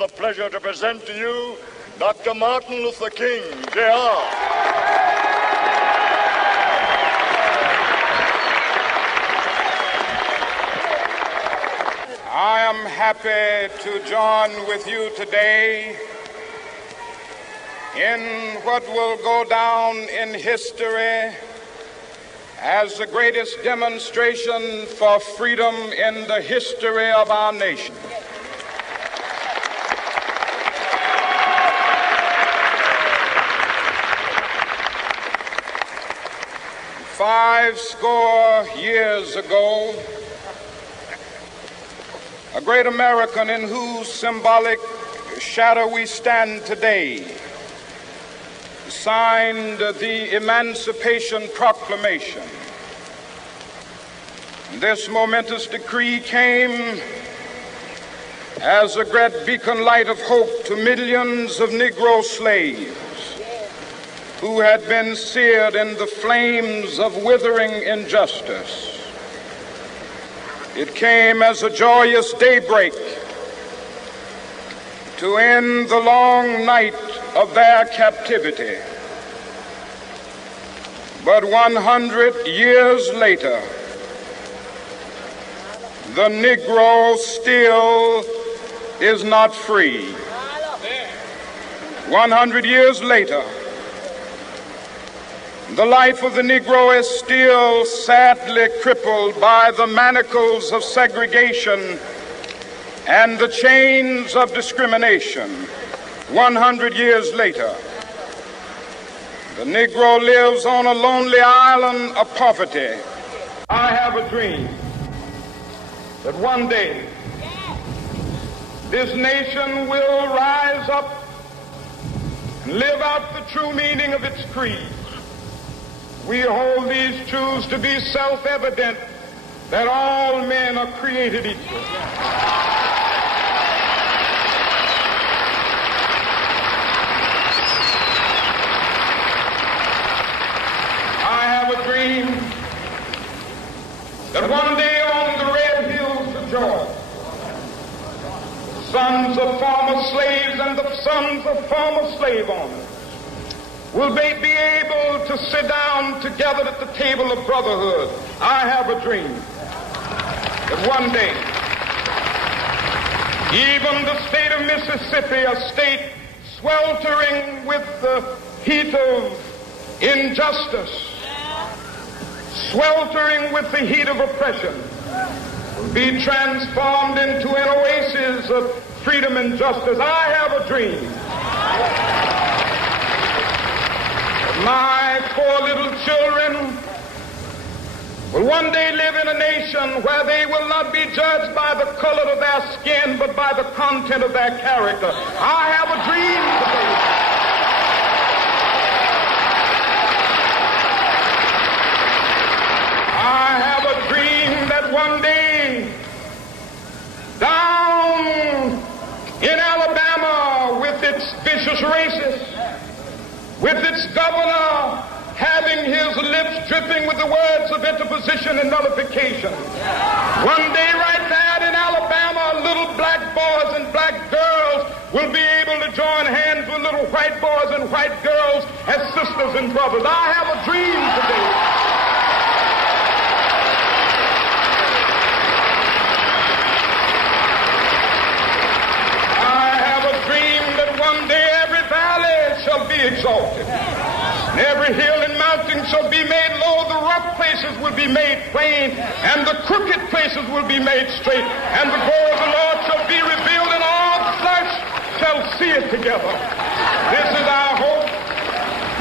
the pleasure to present to you Dr. Martin Luther King, Jr. I am happy to join with you today in what will go down in history as the greatest demonstration for freedom in the history of our nation. Five score years ago, a great American in whose symbolic shadow we stand today signed the Emancipation Proclamation. This momentous decree came as a great beacon light of hope to millions of Negro slaves who had been seared in the flames of withering injustice. It came as a joyous daybreak to end the long night of their captivity. But 100 years later, the Negro still is not free. 100 years later, the life of the Negro is still sadly crippled by the manacles of segregation and the chains of discrimination. 100 years later, the Negro lives on a lonely island of poverty. I have a dream that one day this nation will rise up and live out the true meaning of its creed. We hold these truths to be self-evident, that all men are created equal. I have a dream that one day on the red hills of Georgia, the sons of former slaves and the sons of former slave owners will they be able to sit down together at the table of brotherhood. I have a dream that one day, even the state of Mississippi, a state sweltering with the heat of injustice, sweltering with the heat of oppression, will be transformed into an oasis of freedom and justice. I have a dream. My four little children will one day live in a nation where they will not be judged by the color of their skin, but by the content of their character. I have a dream today. I have a dream that one day, down in Alabama, with its vicious racists, with its governor having his lips dripping with the words of interposition and nullification. One day right there in Alabama, little black boys and black girls will be able to join hands with little white boys and white girls as sisters and brothers. I have a dream today. I have a dream that one day every valley shall be exalted, and every hill and mountain shall be made low. The rough places will be made plain, and the crooked places will be made straight, and the glory of the Lord shall be revealed, and all flesh shall see it together. This is our hope.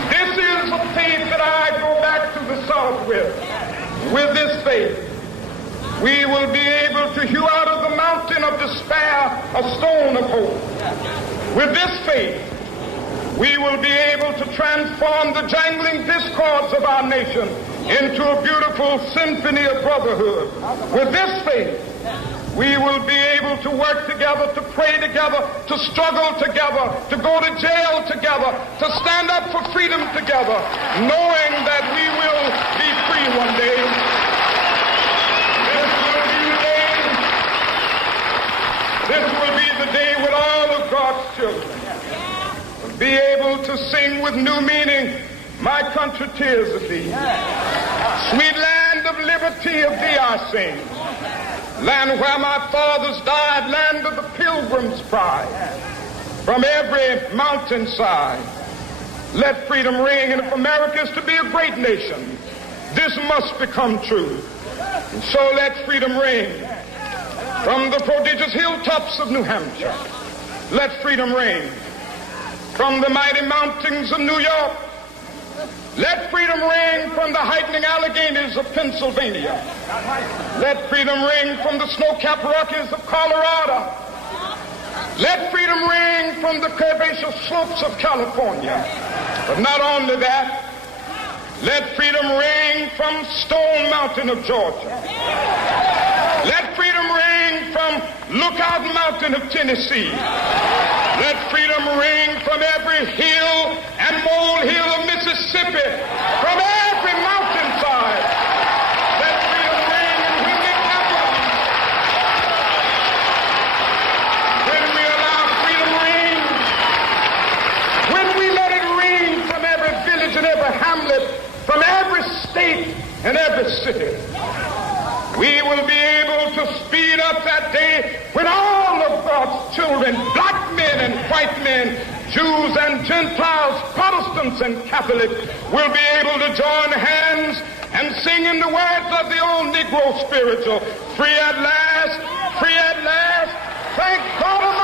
This is the faith that I go back to the South with. With this faith, we will be able to hew out of the mountain of despair a stone of hope. With this faith, we will be able to transform the jangling discords of our nation into a beautiful symphony of brotherhood. With this faith, we will be able to work together, to pray together, to struggle together, to go to jail together, to stand up for freedom together, knowing that we will be free one day. This will be the day when all of God to sing with new meaning, my country, tears of thee. Sweet land of liberty, of thee I sing. Land where my fathers died, land of the pilgrim's pride. From every mountainside, let freedom ring. And if America is to be a great nation, this must become true. And so let freedom ring. From the prodigious hilltops of New Hampshire, let freedom ring. From the mighty mountains of New York, let freedom ring. From the heightening Alleghenies of Pennsylvania, let freedom ring. From the snow-capped Rockies of Colorado, let freedom ring. From the curvaceous slopes of California. But not only that, let freedom ring from Stone Mountain of Georgia. Let freedom ring from Lookout Mountain of Tennessee. Let freedom ring from every hill and molehill of Mississippi, from every mountainside. Let freedom ring, and when it happens, when we allow freedom ring, when we let it ring from every village and every hamlet, from every state and every city, we will be able to speed up that day when all of God's children, black men and white men, Jews and Gentiles, Protestants and Catholics, will be able to join hands and sing in the words of the old Negro spiritual, free at last, thank God Almighty.